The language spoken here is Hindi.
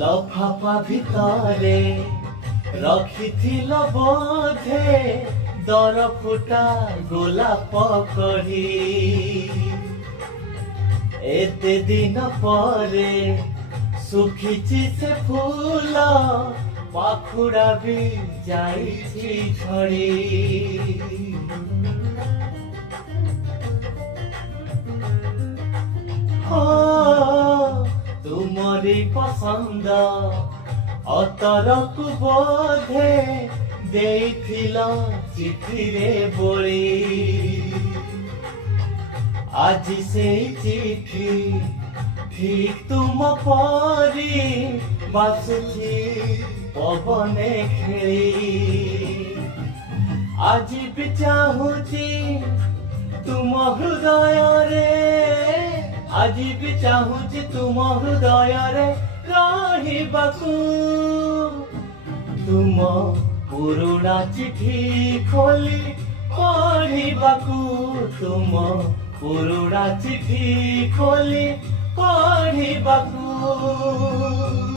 লফাফা ভিতরে রখিথিল বোধে দর ফুটা গোলাপ করি এতে দিন পরে শুখিছি সে ফুল পাখুড়া বি যাইছি ঝড়ি तुमरी पसंद अतरकु बोधे देइथिला चिठी रे बोली आज से चिठी ठीक तुम परी बासुची पवने खेली आज भी चाहूची तुम हृदय रे आज भी चाहूची तुम हृदय रे रहिबाकू तुम पुरुणा चिठी खोली पढ़िबाकू तुम पुरुणा चिठी खोली पढ़िबाकू।